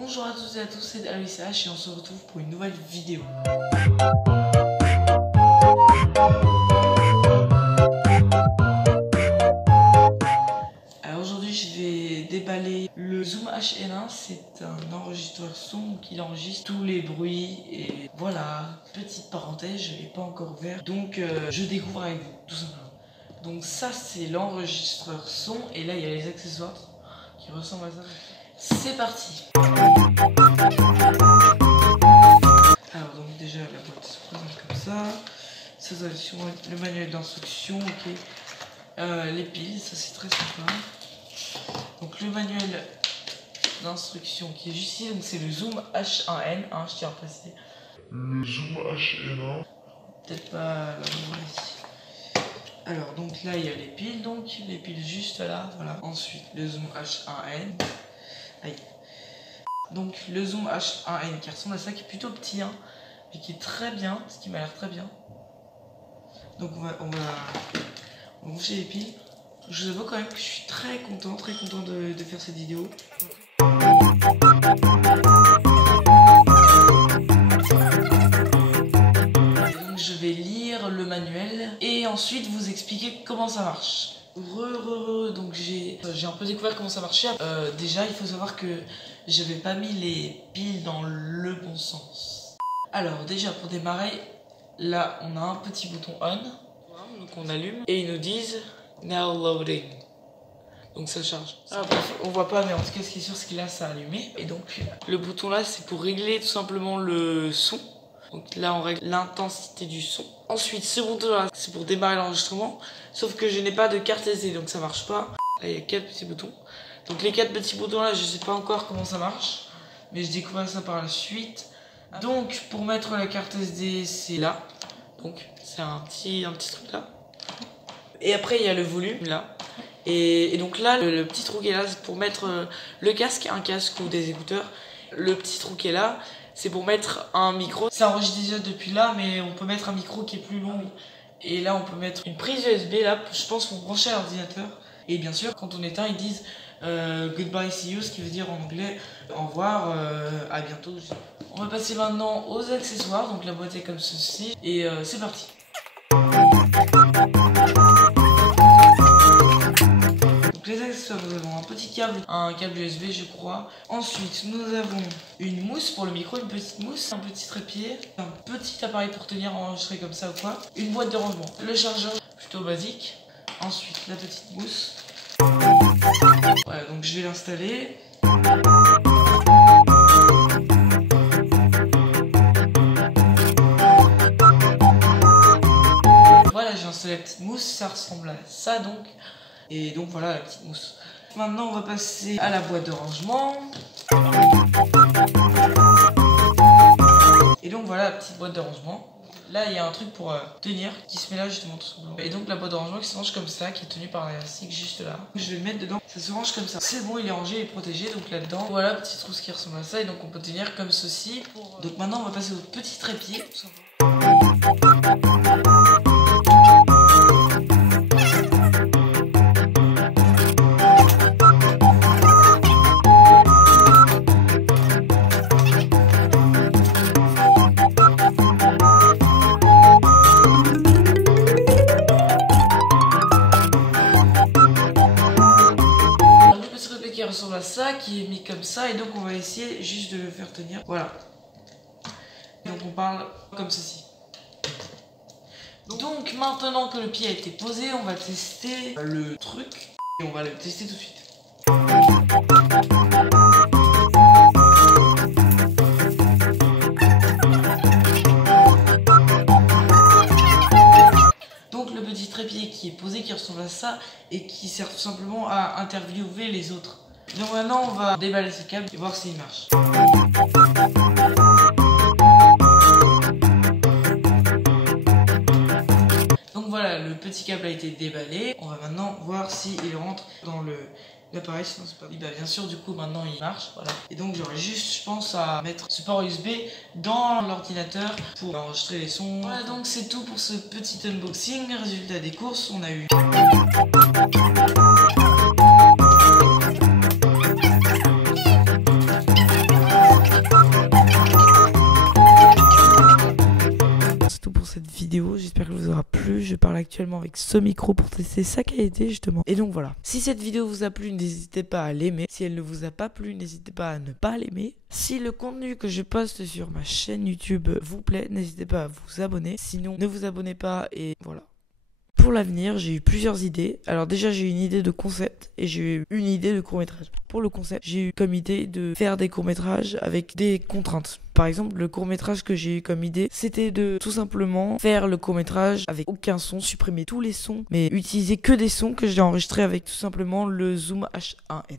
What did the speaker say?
Bonjour à toutes et à tous, c'est AlexH et on se retrouve pour une nouvelle vidéo. Alors aujourd'hui je vais déballer le Zoom H1. C'est un enregistreur son qui enregistre tous les bruits et voilà, petite parenthèse, je l'ai pas encore ouvert. Donc je découvre avec vous, tout simplement. Donc ça c'est l'enregistreur son et là il y a les accessoires qui ressemblent à ça. C'est parti. Alors donc déjà la boîte se présente comme ça. Ça va sur le manuel d'instruction, ok. Les piles, ça c'est très sympa. Donc le manuel d'instruction qui est juste ici, donc c'est le Zoom H1N, hein, je tiens à préciser. Le Zoom H1N. Peut-être pas la même ici. Alors donc là il y a les piles, juste là, voilà. Ensuite le Zoom H1N. Aïe. Donc le Zoom H1N qui ressemble à ça, qui est plutôt petit, hein, mais qui est très bien, ce qui m'a l'air très bien. Donc on va brancher les piles. Je vous avoue quand même que je suis très content de faire cette vidéo. Donc je vais lire le manuel et ensuite vous expliquer comment ça marche. Donc j'ai un peu découvert comment ça marchait. Déjà il faut savoir que j'avais pas mis les piles dans le bon sens. Alors déjà pour démarrer, là on a un petit bouton on, donc on allume et ils nous disent now loading. Donc ça charge. Alors, on voit pas mais en tout cas ce qui est sûr c'est que là ça a allumé. Et donc le bouton là c'est pour régler tout simplement le son. Donc là on règle l'intensité du son. Ensuite ce bouton là c'est pour démarrer l'enregistrement. Sauf que je n'ai pas de carte SD donc ça marche pas. Là il y a 4 petits boutons. Donc les 4 petits boutons là je sais pas encore comment ça marche. Mais je découvre ça par la suite. Donc pour mettre la carte SD c'est là. Donc c'est un petit truc là. Et après il y a le volume là. Et donc là le petit trou qui est là c'est pour mettre le casque, un casque ou des écouteurs. Le petit trou qui est là c'est pour mettre un micro. Ça enregistre déjà depuis là, mais on peut mettre un micro qui est plus long. Et là, on peut mettre une prise USB, là, je pense, pour brancher à l'ordinateur. Et bien sûr, quand on éteint, ils disent goodbye, see you, ce qui veut dire en anglais au revoir, à bientôt. On va passer maintenant aux accessoires. Donc la boîte est comme ceci. Et c'est parti. Les accessoires, nous avons un petit câble, un câble USB je crois. Ensuite nous avons une mousse pour le micro, une petite mousse, un petit trépied, un petit appareil pour tenir enregistré comme ça ou quoi, une boîte de rangement, le chargeur plutôt basique, ensuite la petite mousse. Voilà donc je vais l'installer. Voilà j'ai installé la petite mousse, ça ressemble à ça donc. Et donc voilà la petite mousse. Maintenant on va passer à la boîte de rangement. Et donc voilà la petite boîte de rangement. Là il y a un truc pour tenir qui se met là justement tout simplement. Et donc la boîte de rangement qui se range comme ça, qui est tenue par un élastique juste là. Je vais le mettre dedans, ça se range comme ça. C'est bon, il est rangé, il est protégé. Donc là dedans, voilà petite trousse qui ressemble à ça. Et donc on peut tenir comme ceci. Donc maintenant on va passer au petit trépied. Tout simplement. Qui ressemble à ça, qui est mis comme ça et donc on va essayer juste de le faire tenir, voilà. Donc on parle comme ceci. Donc maintenant que le pied a été posé, on va tester le truc et on va le tester tout de suite. Donc le petit trépied qui est posé, qui ressemble à ça et qui sert tout simplement à interviewer les autres. Donc maintenant on va déballer ce câble et voir s'il marche. Donc voilà, le petit câble a été déballé. On va maintenant voir s'il rentre dans l'appareil, sinon c'est pas... Bah, bien sûr du coup maintenant il marche, voilà. Et donc j'aurais juste je pense à mettre ce port USB dans l'ordinateur pour enregistrer les sons. Voilà donc c'est tout pour ce petit unboxing. Résultat des courses, on a eu parle actuellement avec ce micro pour tester sa qualité justement. Et donc voilà. Si cette vidéo vous a plu, n'hésitez pas à l'aimer. Si elle ne vous a pas plu, n'hésitez pas à ne pas l'aimer. Si le contenu que je poste sur ma chaîne YouTube vous plaît, n'hésitez pas à vous abonner. Sinon, ne vous abonnez pas et voilà. Pour l'avenir, j'ai eu plusieurs idées. Alors déjà, j'ai eu une idée de concept et j'ai eu une idée de court-métrage. Pour le concept, j'ai eu comme idée de faire des courts-métrages avec des contraintes. Par exemple, le court-métrage que j'ai eu comme idée, c'était de tout simplement faire le court-métrage avec aucun son, supprimer tous les sons, mais utiliser que des sons que j'ai enregistrés avec tout simplement le Zoom H1N.